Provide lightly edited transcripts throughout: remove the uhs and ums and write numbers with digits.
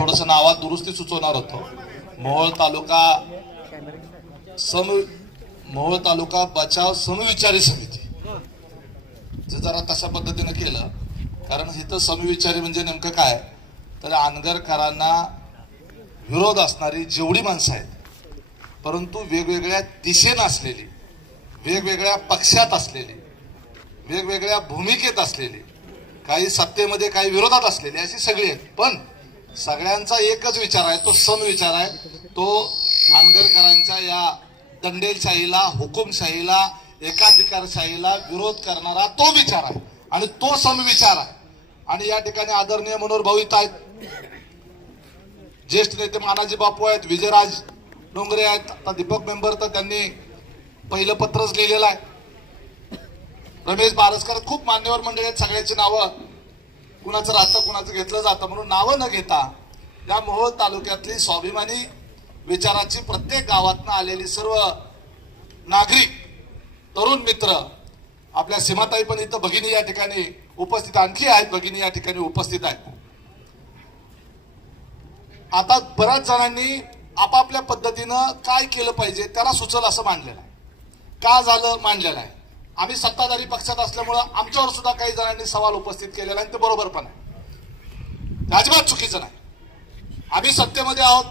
थोडस नावात दुरुस्ती सुचवणार होतो. मोहोळ तालुका बचाव समविचारी समिती जरा तशा पद्धतीने केलं. कारण इथं समविचारी म्हणजे नेमकं काय तर आंदरकरांना विरोध असणारी जेवढी माणसं आहेत, परंतु वेगवेगळ्या दिशेने असलेली, वेगवेगळ्या पक्षात असलेली, वेगवेगळ्या भूमिकेत असलेली, काही सत्तेमध्ये काही विरोधात असलेली, अशी सगळी आहेत. पण सगळ्यांचा एकच विचार आहे, तो समविचार आहे. तो आंदरकरांच्या या दंडेलशाहीला, हुकुमशाहीला, एकाधिकारशाहीला विरोध करणारा तो विचार आहे आणि तो समविचार आहे. आणि या ठिकाणी आदरणीय मनोहर भाऊ इथं आहेत, ज्येष्ठ नेते मानाजी बापू आहेत, विजयराज डोंगरे आहेत, आता दीपक मेंबर तर त्यांनी पहिलं पत्रच लिहिलेलं आहे, रमेश बारसकर, खूप मान्यवर मंडळी आहेत. सगळ्याची नावं कुणाचं राहतं कुणाचं घेतलं जातं म्हणून नावं न घेता या मोहोळ तालुक्यातली स्वाभिमानी विचाराची प्रत्येक गावातनं आलेली सर्व नागरिक, तरुण मित्र, आपल्या सीमाताई पण इथं भगिनी या ठिकाणी उपस्थित, आणखी आहेत भगिनी या ठिकाणी उपस्थित आहेत. आता बऱ्याच जणांनी आपापल्या पद्धतीनं काय केलं पाहिजे त्याला सुचल असं मांडलेलं आहे. का झालं मांडलेलं आहे. आम्ही सत्ताधारी पक्षात असल्यामुळं आमच्यावर सुद्धा काही जणांनी सवाल उपस्थित केलेला आहे, ते बरोबर पण आहे, अजिबात चुकीचं नाही. आम्ही सत्तेमध्ये आहोत.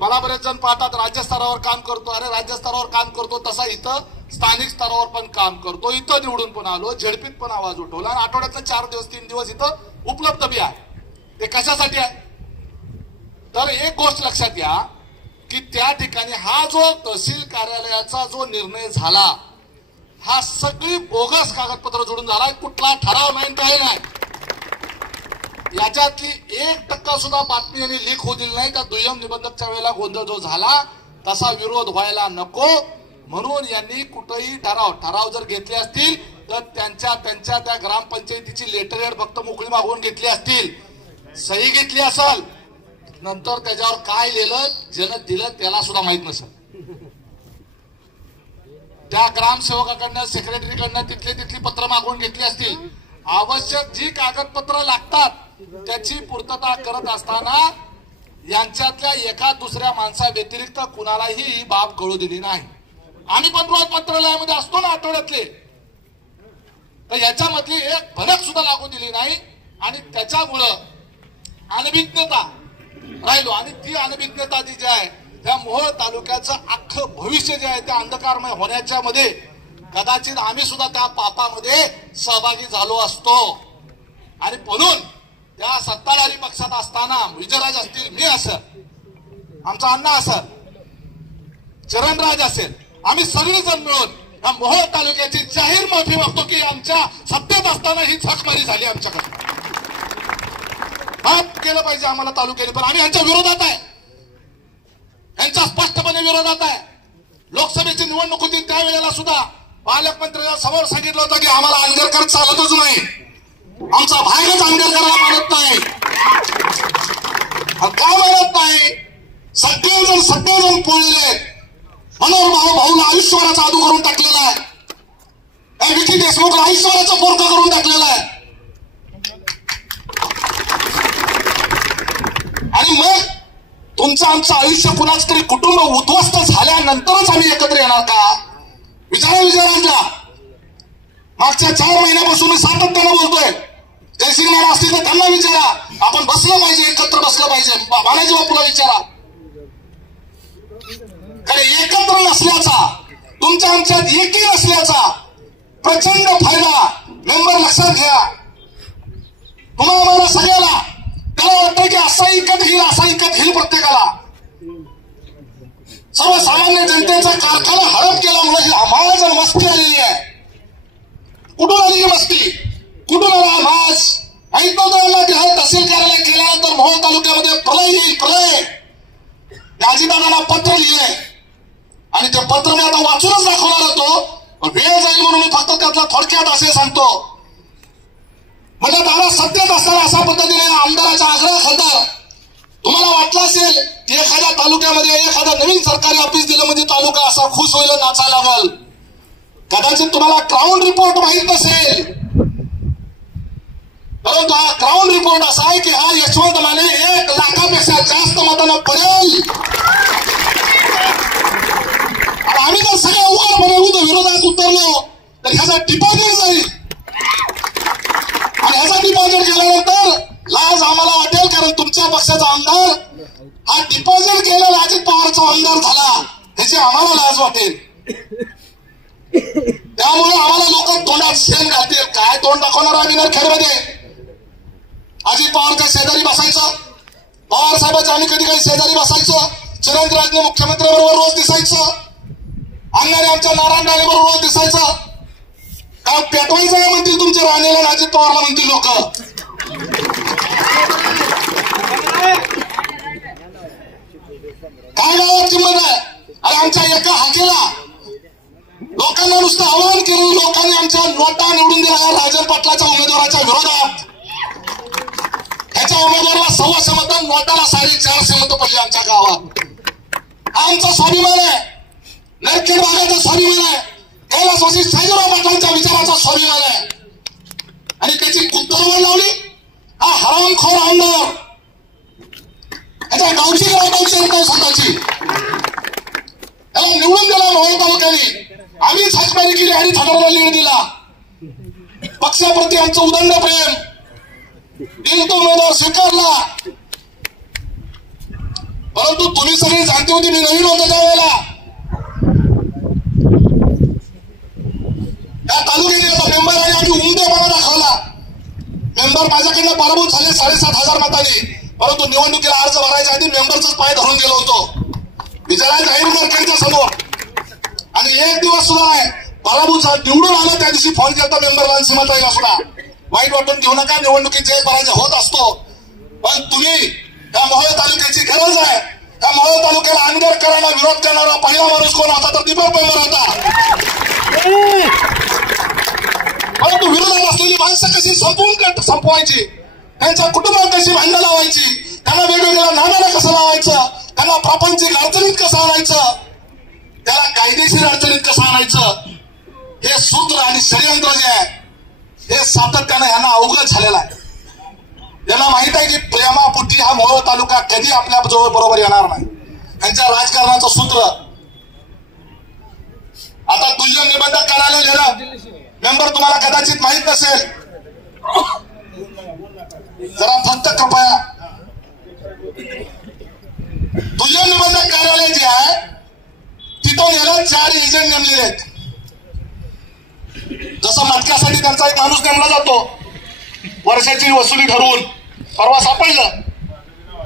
मला बरेच जण पाहतात राज्य स्तरावर काम करतो, अरे राज्य स्तरावर काम करतो तसा इथं स्थानिक स्तरावर पण काम करतो, इथं निवडून पण आलो, झेडपीत पण आवाज उठवला आणि आठवड्यातले 4 दिवस 3 दिवस इथं उपलब्ध बी आहे. ते कशासाठी आहे तर एक गोष्ट लक्षात घ्या की त्या ठिकाणी हा जो तहसील कार्यालयाचा जो निर्णय झाला हा सगळी बोगस कागदपत्र जोडून झाला, कुठला ठराव नाही, काही नाही. याच्यातली 1% सुद्धा बातमी यांनी लीक होऊ दिली नाही. त्या दुय्यम निबंधकच्या वेळेला गोंधळ जो झाला तसा विरोध व्हायला नको म्हणून यांनी कुठेही ठराव जर घेतले असतील तर त्यांच्या त्या ग्रामपंचायतीची लेटरहेड फक्त मोकळी मागवून घेतली असतील, सही घेतली असेल, नंतर त्याच्यावर काय लिहिलं ज्यानं दिलं त्याला सुद्धा माहित नसेल. त्या ग्रामसेवकाकडनं, सेक्रेटरीकडनं तिथली पत्र मागवून घेतली असतील. आवश्यक जी कागदपत्र लागतात त्याची पूर्तता करत असताना यांच्यातल्या एका दुसऱ्या माणसा व्यतिरिक्त कुणालाही ही बाब कळू दिली नाही. आम्ही पण रोज मंत्रालयामध्ये असतो ना आठवड्यातले, तर याच्यामधली एक भनक सुद्धा लागू दिली नाही आणि त्याच्यामुळं अनभिज्ञता राहिलो. आणि ती अनभिज्ञता जी आहे त्या मोहोळ तालुक्याचं अख्खं भविष्य जे आहे त्या अंधकारमय होण्याच्या मध्ये कदाचित आम्ही सुद्धा त्या पापामध्ये सहभागी झालो असतो. आणि म्हणून त्या सत्ताधारी पक्षात असताना विजयराज असतील, मी असेल, आमचा अण्णा असेल, चरणराज असेल, आम्ही सगळेजण मिळून या मोहोळ तालुक्याची जाहीर माफी मागतो की आमच्या सत्तेत असताना ही झकमारी झाली आमच्याकडे. माफ केलं पाहिजे आम्हाला तालुक्याने, पण आम्ही यांच्या विरोधात आहे, यांच्या स्पष्टपणे विरोधात आहे. लोकसभेची निवडणूक होती त्यावेळेला सुद्धा पालकमंत्र्यांना समोर सांगितलं होतं की आम्हाला आंदरकर चालतच नाही, आमचा भागच आंदरकरला मानत नाही. का मानत नाही? सगळेजण पोळलेले. मनोहर भाऊला आयुष्यभराचा आदू करून टाकलेला आहे, विकी देशमुखला आयुष्यभराचा पोरका करून टाकलेला आहे. आणि मग तुमचं आमचं आयुष्य कुणाच तरी कुटुंब उद्ध्वस्त झाल्यानंतरच आम्ही एकत्र येणार का? विचारा विजयराजला. मागच्या 4 महिन्यापासून मी सातत्यानं बोलतोय, जयसिंग महाराज असतील तर त्यांना विचारा, आपण बसलं पाहिजे, एकत्र बसलं पाहिजे. मानाजी बापूला विचारा. कारण एकत्र नसल्याचा, तुमच्या आमच्यात एकी नसल्याचा प्रचंड फायदा मेंबर लक्षात घ्या. तुम्हाला मला सगळ्याला त्याला वाटतं की असा इकत घेईल प्रत्येकाला. सर्वसामान्य जनतेचा कारखाना हडप केल्यामुळे ही आम्हाला जर मस्ती आलेली आहे. कुठून आली ही मस्ती? कुठून आला आम्हास? ऐकतो की हा तहसील कार्यालय केल्यानंतर मोहोळ तालुक्यामध्ये प्रलय येईल, प्रलय. दाजीदादांना पत्र लिहिलंय आणि ते पत्र मी आता वाचूनच दाखवणार होतो, वेळ जाईल म्हणून मी फक्त त्यातला थोडक्यात असे सांगतो. म्हणजे दादा सत्तेत असताना अशा पद्धतीने आमदाराचा आग्रह खासदार, तुम्हाला वाटलं असेल की एखाद्या तालुक्यामध्ये एखादं नवीन सरकारी ऑफिस दिलं म्हणजे तालुका असा खुश होईल, नाचायला लागल. कदाचित तुम्हाला ग्राउंड रिपोर्ट माहित नसेल, परंतु हा ग्राउंड रिपोर्ट असा आहे की हा यशवंत माने 1 पडेल. आणि आम्ही जर सगळे उघडपणे विरोधात उतरलो तर ह्याचा डिपॉझिट जाईल. आणि ह्याचा डिपॉझिट गेल्यानंतर लाज आम्हाला वाटेल, कारण तुमच्या पक्षाचा आमदार हा डिपॉझिट केलेला अजित पवारचा आमदार झाला, ह्याची आम्हाला लाज वाटेल. त्यामुळे आम्हाला लोक तोंडात शेण घालतील. काय तोंड दाखवणार आम्ही नरखेडमध्ये? अजित पवारच्या शेजारी बसायचं, पवार साहेबांच्या आम्ही कधी काही शेजारी बसायचं, चिरंजीराजे मुख्यमंत्र्यांबरोबर रोज दिसायचं, अंगाने आमच्या नारायण राणे बरोबर रोज दिसायचं. काय पेटवायचं काय म्हणतील तुमच्या राणेला, अजित पवारला म्हणतील लोक. काय गावात किंमत आहे? आणि आमच्या एका हाकेला लोकांना नुसतं आवाहन केलं, लोकांनी आमच्या नोटा निवडून दिल्या राजन पाटलाच्या उमेदवाराच्या विरोधात. ह्याच्या उमेदवाराला 125 मतं, नोटाला 450 मतं पडली आमच्या गावात. आमचा स्वाभिमान आहे, नरखेड भागाचा स्वाभिमान आहे, कैलासवासी शाजीराव पाटलांच्या विचाराचा स्वाभिमान आहे. आणि त्याची कुत्तरवड लावली हा हरामखोर आमदार. ह्याच्या गावची नाही स्वतःची, त्याला निवडून दिला मोहोळ तालुक्याने. आम्हीच हातमारी केली आणि थोडा लीड दिला. पक्षाप्रती आमचं उदंड प्रेम, दिल तो उमेदवार स्वीकारला. परंतु तुम्ही सगळी जाणते होती, मी नवीन होतो त्यावेळेला. या तालुक्यात मेंबर आणि आम्ही उमदेपणा दाखवला. मेंबर माझ्याकडनं पराभूत झाले 7,500 मतांनी. परंतु निवडणुकीला अर्ज भरायच्या आधी मेंबरचाच पाय धरून गेलो होतो विचारायला जाहीर नरखेडच्या समोर. आणि एक दिवस सुद्धा नाही पराभूत निवडून आला त्या दिवशी फोन केला मेंबरला सीमाताईला सुद्धा. वाईट वाटून घेऊ नका, निवडणुकीत जय पराजय होत असतो. पण तुम्ही या मोहोळ तालुक्याची गरज आहे. या मोहोळ तालुक्याला आंदोलकरांना विरोध करणारा पहिला माणूस कोण होता तर दीपक मेंबर होता. परंतु विरोधात असलेली माणसं कशी संपवायची, त्यांच्या कुटुंबात कशी भांडणं लावायची, त्यांना वेगवेगळ्या नादाला कसं लावायचं, त्यांना प्रापंचिक अडचणीत कसं आणायचं, त्याला कायदेशीर अडचणीत कसं आणायचं, हे सूत्र आणि षडयंत्र जे आहे हे सातत्यानं यांना अवगत झालेलं आहे. यांना माहित आहे की प्रेमापोटी हा मोहोळ तालुका कधी आपल्या जवळ बरोबर येणार नाही. त्यांच्या राजकारणाचं सूत्र आता दुय्यम निबंधक कार्यालय लिहिलं. मेंबर तुम्हाला कदाचित माहित नसेल, जरा फक्त कृपया दुय्यम निबंधक कार्यालय जे आहे तिथून याला 4 एजंट नेमलेले आहेत. जसं मटक्यासाठी त्यांचा एक माणूस नेमला जातो वर्षाची वसुली ठरवून. परवा सापडलं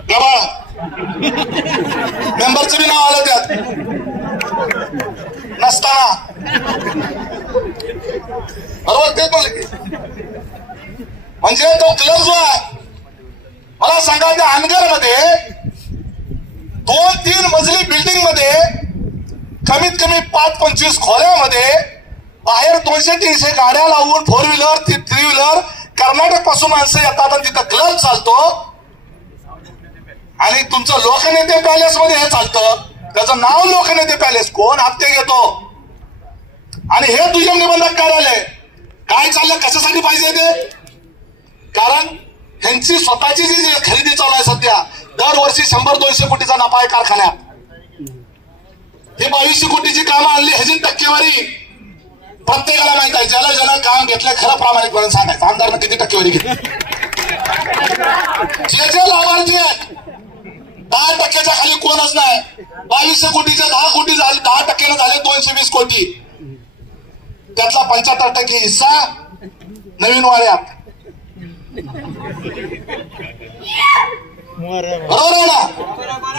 गबाळ, मेंबरचं बी नाव आलं त्यात नसताना. बरोबर तेच बोलले. म्हणजे तो क्लब जो आहे, मला सांगा त्या अनगरमध्ये 2-3 मजली बिल्डिंग मध्ये कमीत कमी 5-25 खोल्यामध्ये बाहेर 200-300 गाड्या लावून 4 व्हीलर 3 व्हीलर कर्नाटक पासून माणसं येतात आणि तिथं क्लब चालतो. आणि तुमचं लोकनेते पॅलेस मध्ये हे चालतं, त्याचं नाव लोकनेते पॅलेस. कोण हप्ते घेतो? आणि हे दुय्यम निबंधक कार्यालय काय चाललं, कशासाठी पाहिजे ते? कारण ह्यांची स्वतःची जी खरेदी चालू आहे सध्या, दरवर्षी 100-200 कोटीचा नफा आहे कारखान्यात. हे 2200 कोटीची कामं आणली, ह्याची टक्केवारी प्रत्येकाला माहित आहे. ज्याला ज्याला काम घेतलं खरं प्रामाणिकपणे सांगायचं आमदारनं किती टक्केवारी घेतली. जे लाभार्थी आहेत 10% खाली कोणच नाही. 2200 कोटीच्या 10 कोटी झाले, 10% झाले 220 कोटी. त्यातला 75% हिस्सा नवीन वाड्यात. बरोबर आहे ना?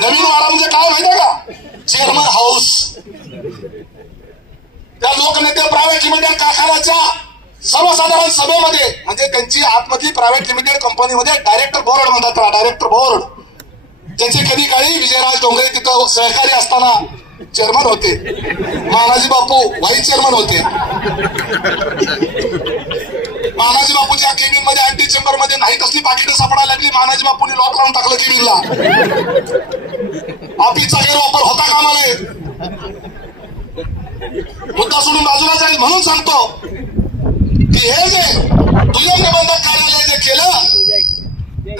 नवीन वाडा म्हणजे काय माहिती आहे का? Chairman house. त्या लोकनेते प्रायव्हेट लिमिटेड कारखान्याच्या सर्वसाधारण सभेमध्ये, म्हणजे त्यांची आतमधली प्रायव्हेट लिमिटेड कंपनीमध्ये डायरेक्टर बोर्ड म्हणतात, डायरेक्टर बोर्ड, ज्याचे कधी काळी विजयराज डोंगरे तिथं सहकारी असताना चेअरमन होते. मानाजी बापू व्हाईस चेअरमन होते. मानाजी बापूच्या केबिन मध्ये अँटी चेंबर मध्ये नाही कसली पाकिटं सापडायला लागली. मानाजी बापूंनी लॉक लावून टाकलं केबिनला. ऑफिसचा गैरवापर होता कामा नये. मुद्दा सोडून बाजूला जाईल म्हणून सांगतो की हे जे दुय्यम निबंधक कार्यालय जे केलं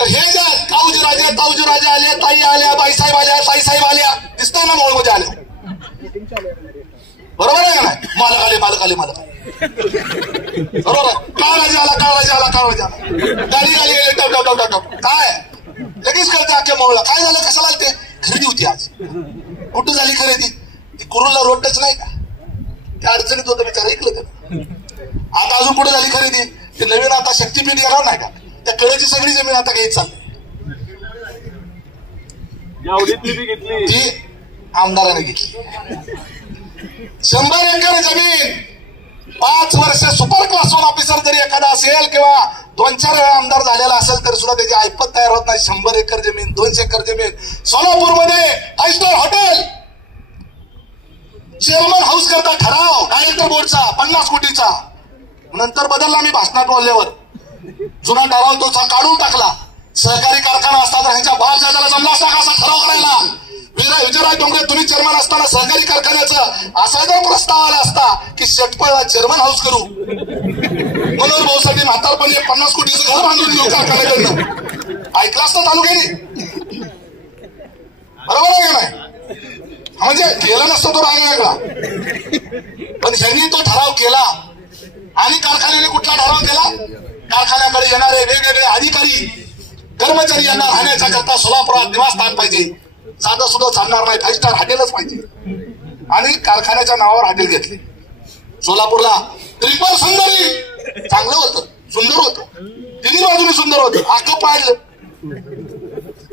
तर हे जे ताऊजी राजे आले, ताई आल्या, बाईसाहेब आल्या, ताईसाहेब आल्या, दिसतंय ना मोळमध्ये आल्या, बरोबर आहे का नाही? मालक आले बरोबर आहे. काळ राजा आला गाडी गेले टप काय लगेच कळते अख्ख्या मोहळा काय झालं, कशाला आले ते. खरेदी होती आज. कुठं झाली खरेदी? ती कुरुलला रोड टच नाही का, त्या अडचणीत होतं बिचारा, ऐकलं त्यानं. आता अजून कुठे झाली खरेदी? ते नवीन आता शक्तीपीठ येणार नाही का, त्या कळेची सगळी जमीन आता घ्यायची चालली, ती आमदाराने घेतली. 100 एकर जमीन, 5 वर्ष सुपर क्लास 1 ऑफिसर जरी एखादा असेल किंवा 2-4 वेळा आमदार झालेला असेल तर सुद्धा त्याची ऐपत तयार होत नाही. 100 एकर जमीन, 200 एकर जमीन. सोलापूरमध्ये 5 स्टार हॉटेल, चेअरमन हाऊस करता ठराव डायरेक्टर बोर्डचा 50 कोटीचा. नंतर बदलला मी भाषणात बोलल्यावर, जुना ठराव तो काढून टाकला. सहकारी कारखाना असता तर ह्यांच्या बाप दादाला जमला असता का असा ठराव करायला? विजयराय डोंगरे तुम्ही चेअरमन असताना सहकारी कारखान्याचं असा जर प्रस्ताव आला असता की शेटपळला चेअरमन हाऊस करू, मनोहर भाऊसाठी म्हातारपणी 50 कोटीचं घर बांधून घेऊ कारखान्याकडनं, ऐकलं असतं तालुक्याने, बरोबर आहे का नाही? म्हणजे केलं नसतं तो भाग वेगळा, पण ह्यांनी तो ठराव केला. आणि कारखान्याने कुठला ठराव केला? कारखान्याकडे येणारे वेगवेगळे अधिकारी कर्मचारी यांना राहण्याच्या करता सोलापुरात निवासस्थान पाहिजे, साधं सुद्धा चालणार नाही, 5 स्टार हॉटेलच पाहिजे. आणि कारखान्याच्या नावावर हॉटेल घेतले. सोलापूरला ट्रिपल सुंदरी, चांगलं होतं, सुंदर होतं, तिन्ही बाजूने सुंदर होतं, आखं पाहिलं.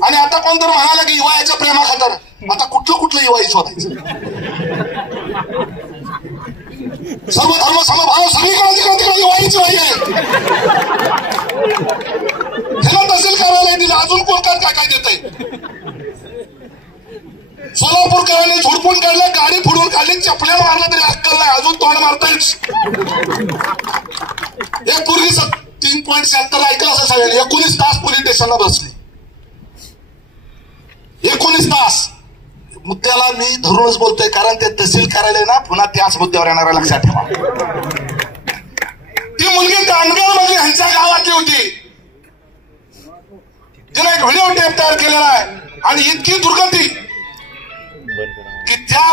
आणि आता कोणतरी म्हणाला की युवायाच्या प्रेमाखातर आता कुठलं युवाई शोधायचं. सर्व धर्म समभाव सगळीकडे युवाईची वाई आहे. ह्याला तहसील कार्यालय दिलं, अजून कोणत्या काय देत आहे. सोलापूरकरांनी झोडपून काढलं, गाडी फोडून काढली, चपल्या मारला तरी अक्कल नाही, अजून तोंड मारतायच. एक पूर्वी 3.76 ऐकलं असं सगळ्यांनी. 19 तास पोलीस स्टेशनला बसले, 19 तास. मुद्द्याला मी धरूनच बोलतोय, कारण ते तहसील कार्यालय ना पुन्हा त्याच मुद्द्यावर येणार, लक्षात ठेवा. ती मुलगी दांडगाव मध्ये ह्यांच्या गावातली होती, तिने एक व्हिडिओ टेप तयार केलेला आहे. आणि इतकी दुर्गती की त्या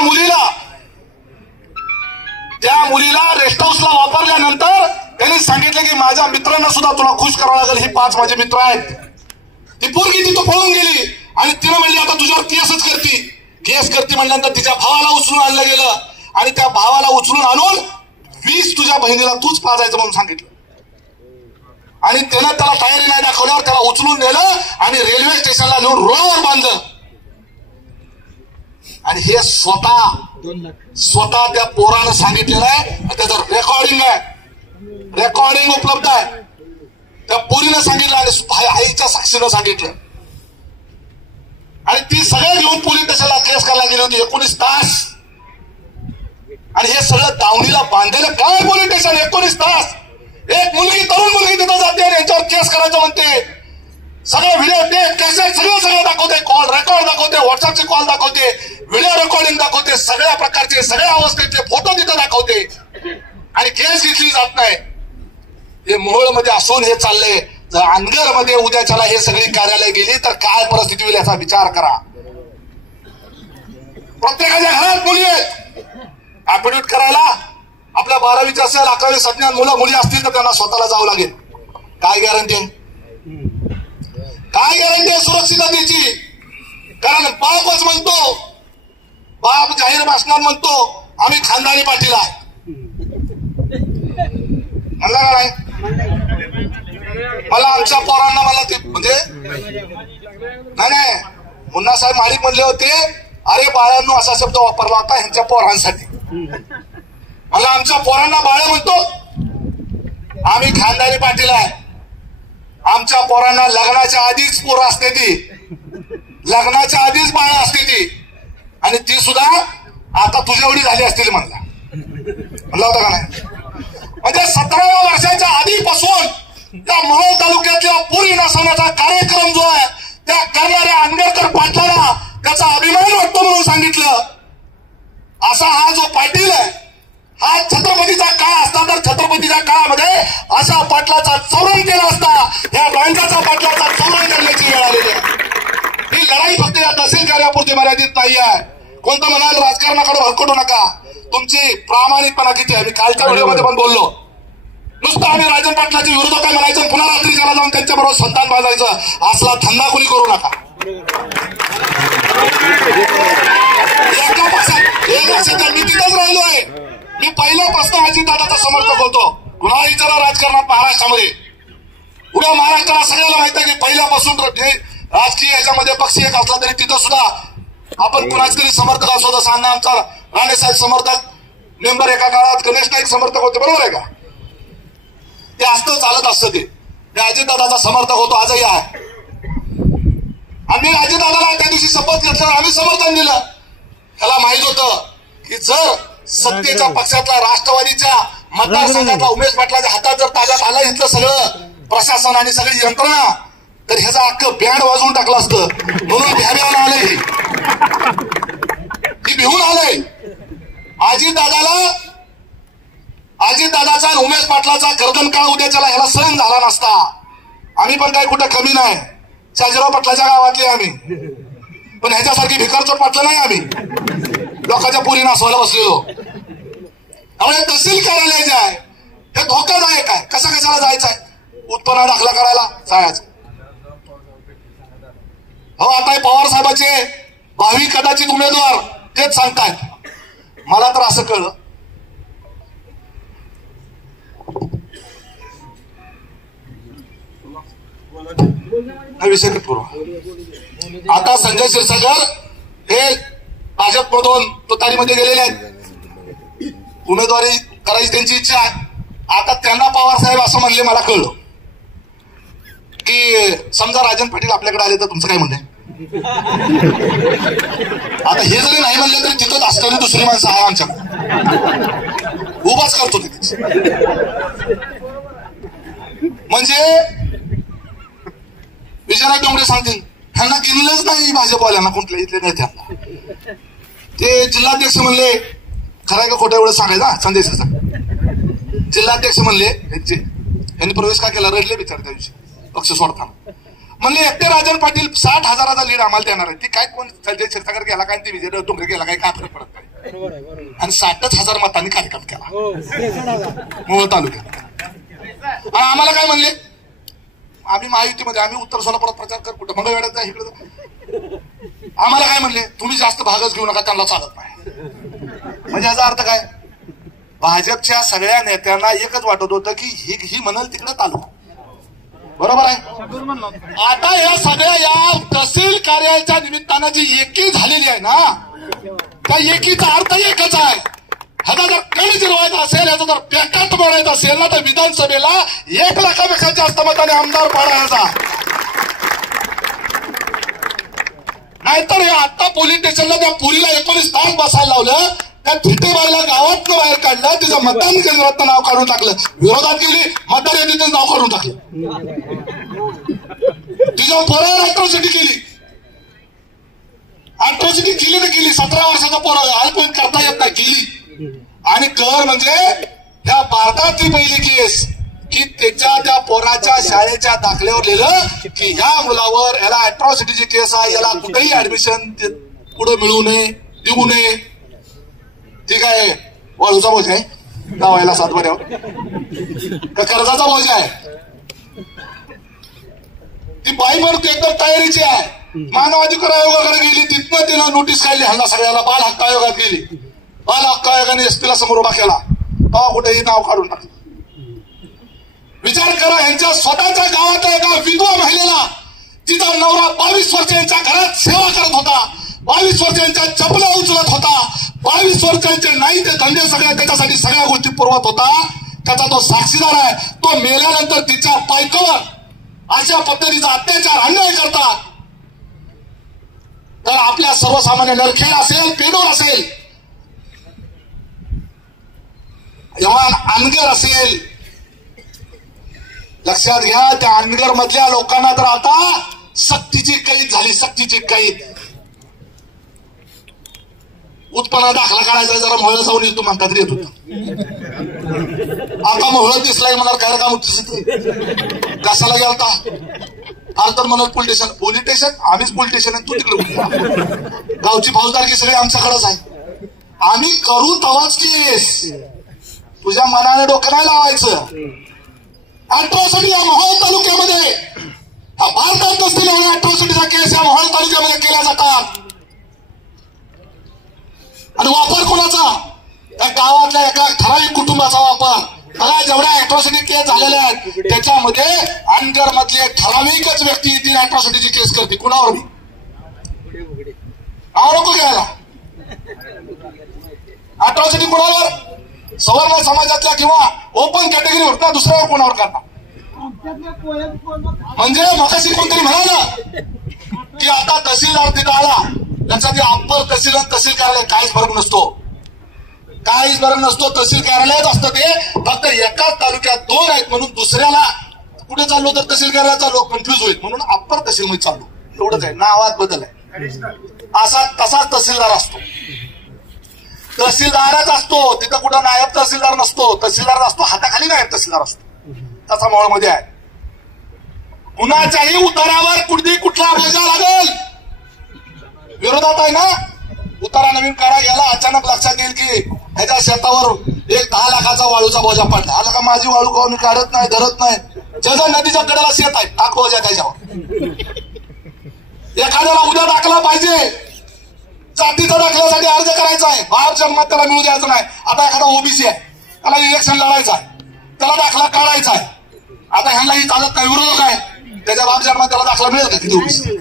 मुलीला रेस्ट हाऊसला वापरल्यानंतर त्यांनी सांगितलं की माझ्या मित्रांना सुद्धा तुला खुश करावं लागेल, ही 5 माझे मित्र आहेत. ती पोरगी तिथं पळून गेली आणि तिनं म्हणली आता तुझ्यावर केस करते म्हणल्यानंतर तिच्या भावाला उचलून आणलं गेलं. आणि त्या भावाला उचलून आणून 20 तुझ्या बहिणीला तूच पाजायचं म्हणून सांगितलं. आणि त्यानं त्याला तयारी नाही दाखवल्यावर त्याला उचलून नेलं आणि रेल्वे स्टेशनला नेऊन रोडवर बांधलं. आणि हे स्वतः त्या पोरानं सांगितलेलं आहे, त्याचं रेकॉर्डिंग आहे, रेकॉर्डिंग उपलब्ध आहे. त्या पोरीनं सांगितलं आणि आईच्या साक्षीनं सांगितलं. आणि ती सगळं घेऊन पोलीस स्टेशनला केस करायला गेली होती 19 तास. आणि हे सगळं दावणीला बांधलेलं काय पोलीस स्टेशन 19 तास. एक मुलगी, तरुण मुलगी तिथं जाते आणि याच्यावर केस करायचं म्हणते. सगळं व्हिडिओ टेप कॅसेट सगळं दाखवते, कॉल रेकॉर्ड दाखवते, व्हॉट्सअपचे कॉल दाखवते, व्हिडिओ रेकॉर्डिंग दाखवते, सगळ्या प्रकारचे सगळ्या अवस्थेतले फोटो तिथं दाखवते. आणि केस घेतली जात नाही. हे मोहोळमध्ये असून हे चाललंय. जर अनगरमध्ये उद्याच्याला हे सगळी कार्यालय गेली तर काय परिस्थिती होईल याचा विचार करा. प्रत्येकाच्या घरात मुली आहेत. ऍफिडेव्हिट करायला आपल्या 12वीच्या असेल, 11वी सज्ञान मुली असतील तर त्यांना स्वतःला जावं लागेल. काय गॅरंटी आहे? काय गॅरंटी आहे सुरक्षिततेची? कारण बापच म्हणतो, बाप जाहीर भाषणात म्हणतो आम्ही खानदानी पाटील आहे, म्हणला का नाही? मला आमच्या पोरांना मला ते म्हणजे नाही मुन्नासाहेब माळी म्हणले होते, अरे बाळांनो असा शब्द वापरला होता ह्यांच्या पोरांसाठी. मला आमच्या पोरांना बाळ म्हणतो, आम्ही खानदानी पाटील आहे. आमच्या पोरांना लग्नाच्या आधीच पोरं असते ती, लग्नाच्या आधीच बाळ असते ती. आणि ती सुद्धा आता तुझ्या एवढी झाली असतील म्हणला होता का नाही? म्हणजे 17व्या वर्षाच्या आधीपासून त्या मोहोळ तालुक्यातल्या पुरी नासवण्याचा कार्यक्रम जो आहे त्या करणाऱ्या आंबेडकर पाटलाला त्याचा अभिमान वाटतो म्हणून सांगितलं. असा हा जो पाटील आहे, आज छत्रपतीचा काळ असता तर छत्रपतीच्या काळामध्ये अशा पाटलाचा चौरण केला असता, या बँकाचा पाटलाचा चौरण करण्याची वेळ आलेली आहे. ही लढाई फक्त या तहसील कार्यापुरती मर्यादित नाही आहे. कोणतं म्हणाल राजकारणाकडे भरकटू नका. तुमची प्रामाणिकपणा किती आहे. मी कालच्या व्हिडिओमध्ये पण बोललो, नुसतं आम्ही राजन पाटलाचे विरोधक काय म्हणायचं, पुन्हा रात्री घरा जाऊन त्यांच्याबरोबर संतान बाजायचं, असला धंदा कोणी करू नका. एका पक्षात एक लक्षात मी तिथंच राहिलोय. मी पहिल्यापासून अजितदादाचा समर्थक होतो. पुन्हा विचारा राजकारणात महाराष्ट्रामध्ये, पुढे महाराष्ट्राला सगळ्याला माहिती आहे की पहिल्यापासून राजकीय याच्यामध्ये पक्ष एक असला तरी तिथं सुद्धा आपण कुणाच तरी समर्थक असो. जसं अण्णा आमचा राणेसाहेब समर्थक मेंबर, एका काळात गणेश नाईक समर्थक होते, बरोबर आहे का. ते असतं चालत असतं. ते मी अजितदादाचा समर्थक होतो, आजही आहे. आम्ही अजितदादाला त्या दिवशी शपथ घेतल्यावर आम्ही समर्थन दिलं. त्याला माहित होतं की जर सत्तेच्या पक्षातला राष्ट्रवादीच्या मतदारसंघातला उमेश पाटलाच्या हातात जर ताब्यात आलं इथलं सगळं प्रशासन आणि सगळी यंत्रणा, तर ह्याचा अख्खं बँड वाजवून टाकलं असतं. म्हणून भ्याव्यानं आलंय, ही भिवून आलंय. अजितदादाचा आणि उमेश पाटलाचा गर्दन काळ उद्याच्याला ह्याला सहन झाला नसता. आम्ही पण काही कुठं कमी नाही, शाजीराव पाटलाच्या गावातले आम्ही, पण ह्याच्यासारखी भिकारचोट पाटलं नाही आम्ही. लोकांच्या पुरी नासवायला बसलेलो. त्यामुळे तहसील कार्यालय जे आहे हे धोकादायक आहे. कशाला जायचं आहे, उत्पन्न दाखला करायला जायचं. हो, आता पवार साहेबाचे भावी कदाचित उमेदवार तेच सांगतायत. मला तर असं कळलं, विषय पूर्व आता संजय क्षीरसागर हे भाजपमधून तुतारीमध्ये गेलेले आहेत. उमेदवारी करायची त्यांची इच्छा आहे. आता त्यांना पवार साहेब असं म्हणले, मला कळलं की समजा राजन पाटील आपल्याकडे आले तर तुमचं काय म्हणणं. आता हे जरी नाही म्हणले तरी तिथंच असणारी दुसरी माणसं आहे आमच्याकडे, उभाच करतो तिथे. म्हणजे विजयराज डोंगरे सांगतील ह्यांना गेलेलंच नाही भाजपवाल्यांना, कुठल्या इथले नेत्यांना. ते जिल्हाध्यक्ष म्हणले, खरंय का खोटं एवढं सांगायचा. संजय क्षीरसागर जिल्हाध्यक्ष म्हणले, यांनी प्रवेश का केला, रडले बिचार त्या दिवशी पक्ष सोडताना. म्हणले एकटे राजन पाटील 60,000चा लीड आम्हाला देणार आहे. ती काय कोण संजय क्षीरसागर गेला काय, ते विजय डोंगरे गेला काय, काय फरक पडत नाही. आणि 60,000 मतांनी कार्यक्रम केला मोहोळ तालुक्यात. आणि आम्हाला काय म्हणले, आम्ही महायुतीमध्ये, आम्ही उत्तर सोलापुरात प्रचार कर, कुठं मंगळवेढ्यात जा, इकडे. आम्हाला काय म्हणले, तुम्ही जास्त भागच घेऊ नका, त्यांना चालत नाही. म्हणजे याचा अर्थ काय, भाजपच्या सगळ्या नेत्यांना एकच वाटत होतं की ही म्हणल तिकडे तालुका, बरोबर आहे. आता या सगळ्या या तहसील कार्यालयाच्या निमित्तानं जी एकी झालेली आहे ना, त्या एकीचा अर्थ एकच आहे. ह्याचा जर कण जिरवायचा असेल, याचा जर पॅकाट बोलायचा असेल ना, तर विधानसभेला 1 लाखापेक्षा जास्त मताने आमदार पाडायचा. नाहीतर हे आता पोलीस स्टेशनला त्या पुरीला 19 तास बसायला लावलं, त्या थिटेबाईला गावातनं बाहेर काढलं, तिचं मतदान केंद्रात नाव काढून टाकलं, विरोधात गेली मतदार यादीतच नाव काढून टाकलं, तिच्या पोरावर अॅट्रॉसिटी केली. अॅट्रॉसिटी केली तर केली, 17 वर्षाचा पोरा अल्पवयीन करता येत नाही, केली. आणि कर म्हणजे ह्या भारतातली पहिली केस की त्याच्या त्या पोराच्या शाळेच्या दाखल्यावर लिहिलं की ह्या मुलावर याला अॅट्रॉसिटीची केस आहे, याला कुठेही ऍडमिशन पुढे मिळू नये, देऊ नये. ठीक आहे, वाळूचा बोज आहे गावायला सातबाऱ्यावर का कर्जाचा बोज आहे. ती बाई म्हणते एकदम तयारीची आहे. मानव अधिकार आयोगाकडे गेली, तिथनं तिला नोटीस काढली, ह्यांना सगळ्याला बाल हक्क आयोगात गेली. बाल हक्क आयोगाने एसपीला समोर उभा केला, तेव्हा कुठेही नाव काढून टाकलं. विचार करा, यांच्या स्वतःच्या गावातल्या एका विधवा महिलेला तिचा नवरा 22 वर्ष यांच्या घरात सेवा करत होता, 22 वर्ष यांच्या चपला उचलत होता, 22 वर्षांचे नाही ते धंदे सगळ्या त्याच्यासाठी सगळ्या गोष्टी पुरवत होता. त्याचा तो साक्षीदार आहे. तो मेल्यानंतर तिच्या बायकोवर अशा पद्धतीचा अत्याचार अन्याय करतात. तर आपल्या सर्वसामान्य नरखेड असेल, पेडोर असेल, जवान अनगर असेल, लक्षात घ्या, त्या अनगर मधल्या लोकांना तर आता सक्तीची कैद झाली, सक्तीची कैद. उत्पन्न दाखला काढायचा जरा मोहळा जाऊन येतो म्हणता तरी येत होता. आता मोहळा दिसलाय म्हणणार काय काम कशाला गेलता फार तर म्हणत पोलीस स्टेशन आम्हीच पोलीस स्टेशन तू तिकडे गावची फौजदारकी सगळी आमच्याकडेच आहे. आम्ही करू तवाच केस तुझ्या मनाने डोकं नाही लावायचं. अॅट्रॉसिटी या मोहोळ तालुक्यामध्ये हा भारतात नसलेल्या अॅट्रॉसिटीचा केस या मोहोळ तालुक्यामध्ये केल्या जातात. आणि वापर कोणाचा त्या गावातल्या एका ठराविक कुटुंबाचा वापर. मला जेवढ्या अॅट्रॉसिटी केस झालेल्या आहेत त्याच्यामध्ये अनगर मधले ठराविकच व्यक्ती ती अॅट्रॉसिटीची केस करते. कुणावर नको घ्यायला अॅट्रॉसिटी कुणावर सवर्ण समाजातल्या किंवा ओपन कॅटेगरीवर ना दुसऱ्यावर कोणावर करणार. म्हणजे मगाशी कोणतरी म्हणालं की आता तहसीलदार तिथं आला त्याचा ते अप्पर तहसील कार्यालय काहीच फरक नसतो. काहीच फरक नसतो. तहसील कार्यालयात असतं ते फक्त एकाच तालुक्यात दोन आहेत म्हणून दुसऱ्याला कुठे चाललो तर तहसील कार्यालयाचा लोक कन्फ्युज होईल म्हणून अप्पर तहसीलमध्ये चाललो एवढंच आहे. नावात बदल आहे. तसाच तहसीलदार असतो. तहसीलदारच असतो तिथं कुठं नायब तहसीलदार नसतो. तहसीलदार असतो हाताखाली नायब तहसीलदार असतो. तसा मोहळमध्ये आहे. कुणाच्याही उतारावर कुठला बोजा लागेल विरोधात आहे ना. उतारा नवीन काढा याला अचानक लक्षात येईल की ह्याच्या शेतावर 10 लाखाचा वाळूचा बोजा पडला. आला का माझी वाळू कोणी काढत नाही धरत नाही. ज्या नदीच्या कडेला शेत आहे टाक बोजा त्याच्यावर. एखाद्याला उद्या दाखला पाहिजे जातीचा दाखल्यासाठी अर्ज करायचा आहे. बाप जन्मात त्याला मिळू द्यायचं नाही. आता एखादा ओबीसी आहे त्याला इलेक्शन लढायचं आहे त्याला दाखला काढायचा आहे. आता ह्यांनाही चालत नाही विरोधक आहे त्याच्या बाप जन्मात त्याला दाखला मिळेल का किती ओबीसी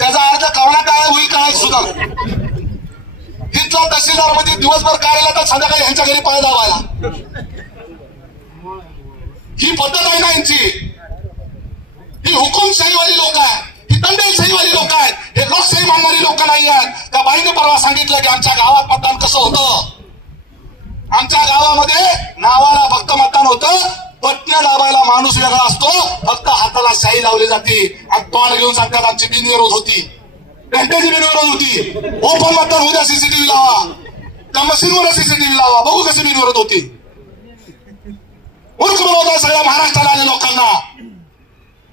त्याचा अर्ज कवळा काय होईल काय सुद्धा. तिथला तहसीलदार मध्ये दिवसभर काढायला तर संध्याकाळी ह्यांच्या घरी पाय दाबायला. ही पद्धत आहे ना यांची. ही हुकुमशाहीवाली लोक आहेत. ही दंडेशाहीवाली लोक आहेत. हे लोकशाही मानणारी लोक नाही आहेत. त्या बाईने परवा सांगितलं की आमच्या गावात मतदान कसं होतं. आमच्या गावामध्ये नावाला फक्त मतदान होतं. पट्ट्या दाबायला माणूस वेगळा असतो. फक्त हाताला शाई लावली जाते आणि तोंड घेऊन सांगतात आमची बिनविरोध होती. घंट्याची बिनविरोध होती. ओपन मतदान उद्या सीसीटीव्ही लावा त्या मशीनवर सीसीटीव्ही लावा बघू कशी बिनविरोध होती. मूर्ख बनवता सगळ्या महाराष्ट्राला आले लोकांना.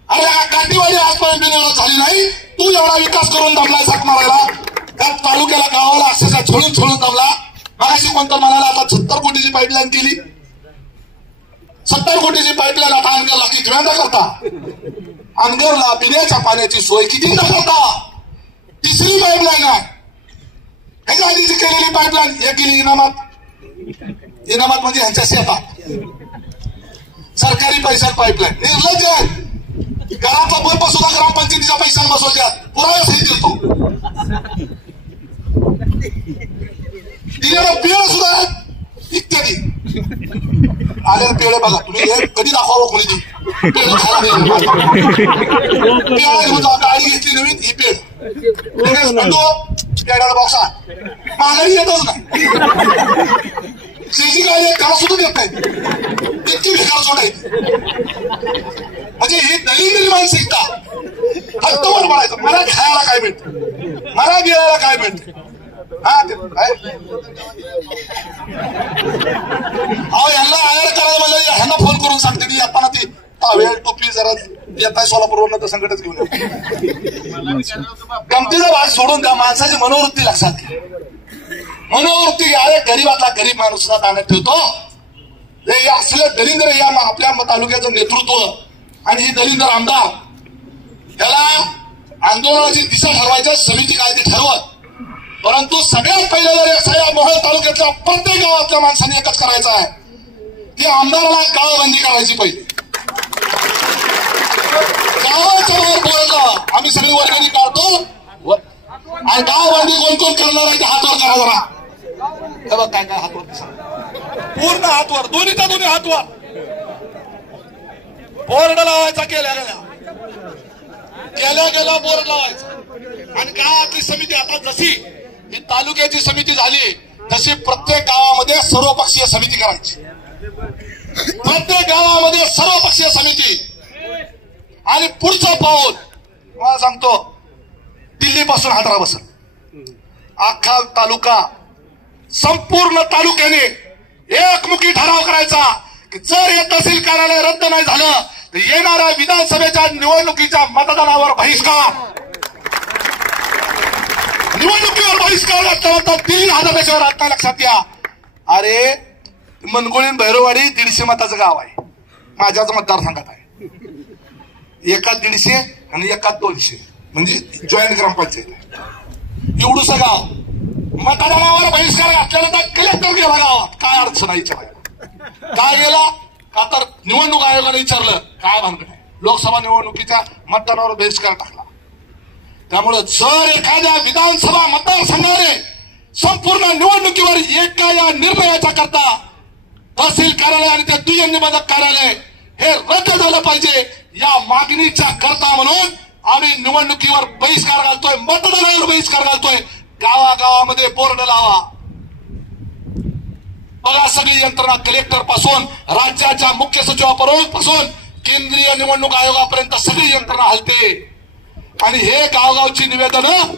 अरे काठीवाडी आजपर्यंत बिनविरोध झाली नाही. तू एवढा विकास करून दमलाय साक मारायला. त्या तालुक्याला गावाला अक्षरशः छळून दमला. मगाशी कोणतं म्हणाला आता 70 कोटीची पाईपलाईन केली. 70 कोटीची पाईपलाईन आता अनगरला किती वेळा करता. अनगरला पिण्याच्या पाण्याची सोय कितींदा करता. तिसरी पाईपलाईन आहे. ह्याच्या आधीची केलेली पाईपलाईन हे गेली इनामात म्हणजे ह्यांच्या शेतात सरकारी पैशात पाईपलाईन निर्लज्ज आहे. घराचा बल्ब सुद्धा ग्रामपंचायतीच्या पैशाने बसवत्यात. पुरावे सहित देतो. दिलेला पेळ सुद्धा इत्यादी आलेलं पेळे बघा तुम्ही हे कधी दाखवावं कोणी ती पेळ गाडी घेतली नवीन ही पेळ पेड्याला बॉक्सा महागाई येतच नाही. शेती गाडी घरा सुद्धा देत नाही. इतकी भिकार सोडायची म्हणजे ही दलिंद्री मानसिकता. फक्त वर म्हणायचं मला खायला काय मिळतं मला गिळायला काय मिळतं. यांना आयर करायला म्हणलं ह्यांना फोन करून सांगते मी येताना ती टावेल टोपी जरा येताय सोलापूरवरून तर संकटच घेऊन गमतीचा भाग सोडून द्या. माणसाची मनोवृत्ती लक्षात घ्या. मनोवृत्ती अरे गरीबातला गरीब माणूस सुद्धा ताब्यात ठेवतो. हे असले दलिंद्र या आपल्या तालुक्याचं नेतृत्व आणि ही दलिंद्र आमदार त्याला आंदोलनाची दिशा ठरवायच्या समिती काय ते ठरवत. परंतु सगळ्यात पहिले जर या मोहोळ तालुक्यातल्या प्रत्येक गावातल्या माणसांनी एकच करायचं आहे की आमदाराला काळबंदी करायची. पहिले गावाच्या बाहेर बोललं आम्ही सगळी वर्गणी काढतो आणि गावबंदी कोण करणार आहे ते हातवर करा जरा. हे बघ काय काय हातवर पूर्ण हातवर दोन्हीच्या दोन्ही हातवर बोर्ड लावायचा. केल्या गेला बोर्ड लावायचा. आणि गावातली समिती आता जशी ही तालुक्याची समिती झाली तशी प्रत्येक गावामध्ये सर्वपक्षीय समिती करायची. प्रत्येक गावामध्ये सर्वपक्षीय समिती. आणि पुढचं पाऊल मला सांगतो दिल्लीपासून हादरा बसल. अख्खा तालुका संपूर्ण तालुक्याने एकमुखी ठराव करायचा की जर हे तहसील कार्यालय रद्द नाही झालं तर येणाऱ्या विधानसभेच्या निवडणुकीच्या मतदानावर बहिष्कार, निवडणुकीवर बहिष्कार घातल्यानंतर 3,000 आता लक्षात या. अरे मनगोळी भैरववाडी 150 मताचं गाव आहे, माझ्याच मतदारसंघात आहे. एकात 150 आणि एकात 200 म्हणजे जॉईंट ग्रामपंचायत आहे. एवढंसं गाव मतदानावर बहिष्कार घातल्यानंतर कलेक्टर गेला गावात. काय अर्थ नाही काय गेला का तर निवडणूक आयोगाने विचारलं काय भानगड आहे, लोकसभा निवडणुकीच्या मतदानावर बहिष्कार टाकला. त्यामुळे जर एखाद्या विधानसभा मतदारसंघाने संपूर्ण निवडणुकीवर एका या निर्णयाच्या करता तहसील कार्यालय आणि त्या दुय्यम निबंधक कार्यालय हे रद्द झालं पाहिजे या मागणीच्या करता म्हणून आम्ही निवडणुकीवर बहिष्कार घालतोय, मतदानावर बहिष्कार घालतोय. गावागावामध्ये बोर्ड लावा. बघा सगळी यंत्रणा कलेक्टर पासून राज्याच्या मुख्य सचिवापासून केंद्रीय निवडणूक आयोगापर्यंत सगळी यंत्रणा हलते. आणि हे गावगावची निवेदनं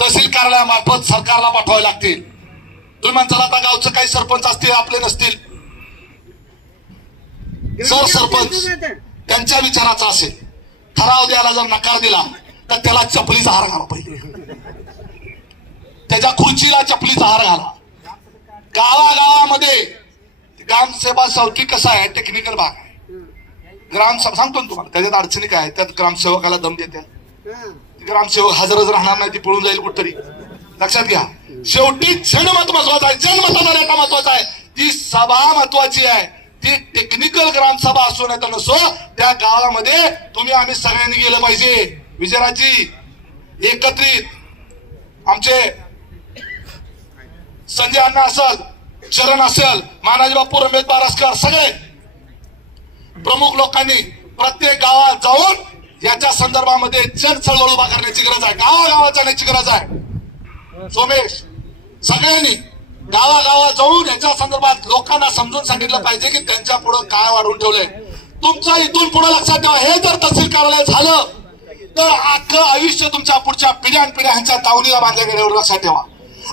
तहसील कार्यालयामार्फत सरकारला पाठवावी लागतील. तुम्ही म्हणताल आता गावचं काही सरपंच असतील आपले नसतील. जर सरपंच त्यांच्या विचाराचा असेल, ठराव द्यायला जर नकार दिला तर त्याला चपलीचा हार घाला, पहिले त्याच्या खुर्चीला चपलीचा हार घाला. गावागावामध्ये ग्रामसेवा चौकी कसा आहे, टेक्निकल भाग आहे. ग्रामसभा सांगतो ना तुम्हाला, त्याच्यात अडचणी काय आहे, त्यात ग्रामसेवकाला दम देते. ग्रामसेवक हजरच राहणार नाही, ती पळून जाईल कुठतरी. लक्षात घ्या, शेवटी जनमत महत्वाचं आहे, जनमताचा डेटा महत्वाचा आहे. ती सभा महत्वाची आहे. ती टेक्निकल ग्रामसभा असो नाही तर नसो, त्या गावामध्ये तुम्ही आम्ही सगळ्यांनी गेलं पाहिजे. विजयराजी एकत्रित आमचे संजय अण्णा असेल, चरण असेल, महाराज बापू, रमेश बारसकर, सगळे प्रमुख लोकांनी प्रत्येक गावात जाऊन याच्या संदर्भामध्ये जन चळवळ उभा करण्याची गरज आहे. गावागावात जाण्याची गरज आहे. सोमेश, सगळ्यांनी गावागावात जाऊन याच्या संदर्भात लोकांना समजून सांगितलं पाहिजे की त्यांच्या पुढे काय वाढवून ठेवलंय. तुमचं इथून पुढे लक्षात ठेवा, हे जर तहसील कार्यालय झालं तर अख्खं आयुष्य तुमच्या पुढच्या पिढ्यानपिढ्या ह्यांच्या दावणीला बांधल्या गेल्यावर लक्षात ठेवा.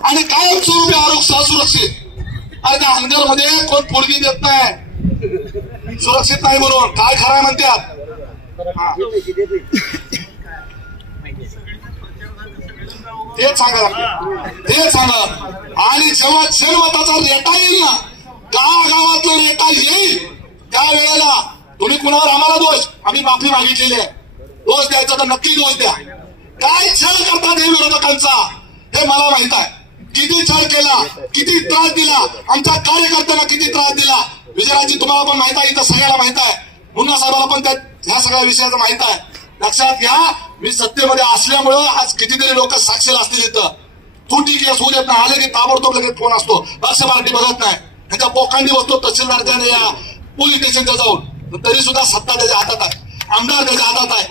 आणि कायमस्वरूपी आरोग्य सुरक्षित. अरे त्या हनगरमध्ये कोण पोरगी देत नाही, सुरक्षित नाही म्हणून काय खरंय म्हणतात. तेच सांगा. आणि जेव्हा जनमताचा रेटा येईल ना, गावागावात जो रेटा येईल त्यावेळेला तुम्ही कुणावर आम्हाला दोष, आम्ही माफी मागितलेली आहे, दोष द्यायचा तर नक्की दोष द्या. काय छळ करतात हे विरोधकांचा हे मला माहित आहे. किती छळ केला, किती त्रास दिला, आमच्या कार्यकर्त्यांना किती त्रास दिला. विजयराजी तुम्हाला पण माहित आहे, इथं सगळ्याला माहित आहे, मुन्ना साहेबाला पण ह्या सगळ्या विषयाचं माहित आहे. लक्षात घ्या, मी सत्तेमध्ये असल्यामुळं आज कितीतरी लोक साक्षीला असतील. इथं तुटी केस होऊ देत नाही, आले की ताबडतोब लगेच फोन असतो. बस पार्टी बघत नाही, त्यांच्या पोकांडी बसतो तहसीलदारच्या या पोलीस स्टेशनच्या जाऊन. तरी सुद्धा सत्ता त्याच्या हातात आहे, आमदार त्याच्या हातात आहे.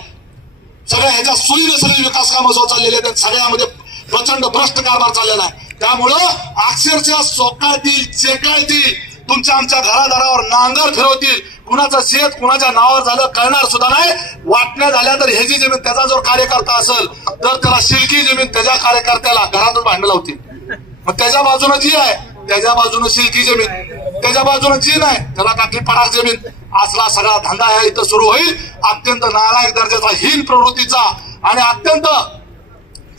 सगळ्या ह्याच्या सुईने सगळे विकास कामं चाललेले आहेत. सगळ्यामध्ये प्रचंड भ्रष्ट कारभार चाललेला आहे. त्यामुळं अक्षरशः सोकातील चेकाळतील, तुमच्या आमच्या घरादारावर नांगर फिरवतील. कुणाचं शेत कुणाच्या नावावर झालं कळणार सुद्धा नाही. वाटण्या झाल्या तर ह्याची जमीन त्याचा जर कार्यकर्ता असेल तर त्याला शिलकी जमीन त्याच्या कार्यकर्त्याला घरातच भांडण लावतील. मग त्याच्या बाजूनं जी आहे त्याच्या बाजूनं शिलकी जमीन, त्याच्या बाजूनं जी नाही त्याला टाकली पराग जमीन. असला सगळा धंदा ह्या इथं सुरू होईल. अत्यंत नालायक दर्जाचा, हीन प्रवृत्तीचा आणि अत्यंत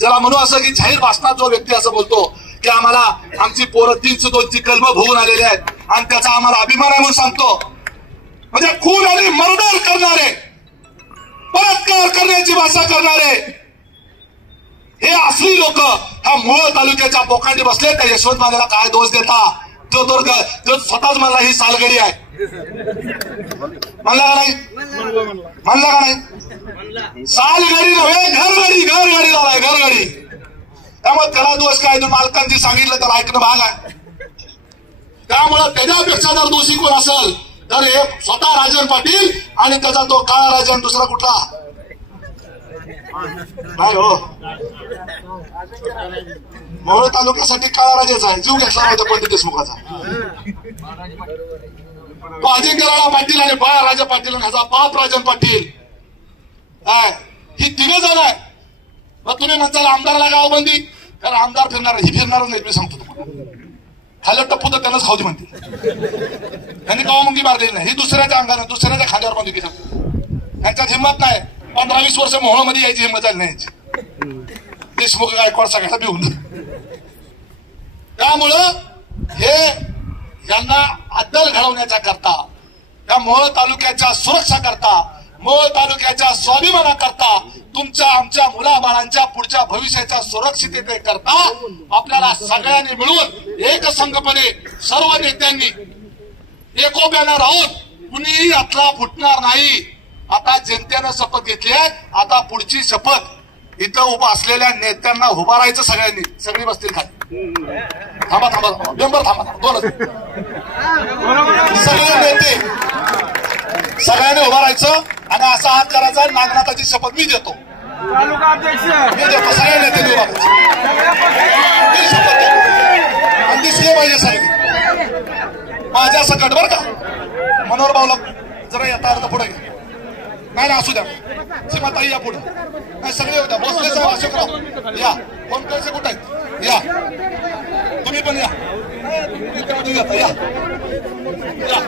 ज्याला म्हणू असं की जाहीर भाषणात जो व्यक्ती असं बोलतो की आम्हाला आमची पोरं 302ची कलम भोगून आलेले आहेत आणि त्याचा आम्हाला अभिमान आहे म्हणून सांगतो. म्हणजे खून आणि मर्डर करणारे, बलात्कार करण्याची भाषा करणारे हे असली लोक ह्या मूळ तालुक्याच्या बोकांडी बसले. त्या यशवंत मानेला काय दोष देता, तो स्वतःच म्हणला ही सालगडी आहे. म्हणला का नाही, म्हणला का नाही. सालगडी नव्हे, घरगडी झालाय, घरगडी. त्यामुळे त्याला दोष काय, मालकांची सांगितलं त्याला ऐकणं भाग आहे. त्यामुळे त्याच्यापेक्षा जर दोषी कोण असेल तर हे स्वतः राजन पाटील आणि त्याचा तो काळा राजन, दुसरा कुठला नाही हो. मोहोळ तालुक्यासाठी काळा राजाच आहे, जीव घेतला होता पंडित देशमुखाचा. तो अजिंक्यराव पाटील आणि राजा पाटील आणि ह्याचा बाप राजन पाटील, ही 3 जण आहे. मग तुम्ही म्हणताल आमदाराला गावबंदी, कारण आमदार फिरणार ही फिरणारच नाही, मी सांगतो तुम्हाला. खाल्लं टप्पू तर त्यांनाच खाऊ दे म्हणते. त्यांनी कवा मुंगी मारलेली नाही. ही दुसऱ्याच्या अंगाने दुसऱ्याच्या खांद्यावर बांधून घेतात. त्यांच्यात हिंमत नाही. 15-20 वर्ष मोहळमध्ये यायची हिंमत झाली नाही यांची. देशमुख गायकवाड सगळ्याला भिवून. त्यामुळं हे यांना अद्दल घडवण्याच्या करता, या मोहोळ तालुक्याच्या सुरक्षा करता, मोहोळ तालुक्याच्या स्वाभिमानाकरता, तुमच्या आमच्या मुलाबाळांच्या पुढच्या भविष्याच्या सुरक्षिततेकरता आपल्याला सगळ्यांनी मिळून एकसंघपणे सर्व नेत्यांनी एकोप्यानं राहून कुणीही यातला फुटणार नाही. आता जनतेनं शपथ घेतली आहे. आता पुढची शपथ इथं उभा असलेल्या नेत्यांना उभा राहायचं सगळ्यांनी. सगळी बसतील खाली. थांबा थांबा मेंबर थांबा दोनच. सगळे नेते सगळ्यांनी उभा राहायचं आणि असा हात करायचा. नागनाथाची शपथ मी देतो. मी देतो. सगळ्या नेत्यांनी उभा राहायचं. मी शपथ देतो आणि दिसले पाहिजे सगळे माझ्या सकट. बरं का मनोहर भाऊला जरा येता अर्थ पुढे घ्या. नाही ना असू द्या. सीमाताई या पुढे. नाही सगळे होत्या. भोसले साहेब, अशोकराव या. फोन करायचे कुठे आहेत या. तुम्ही पण या. या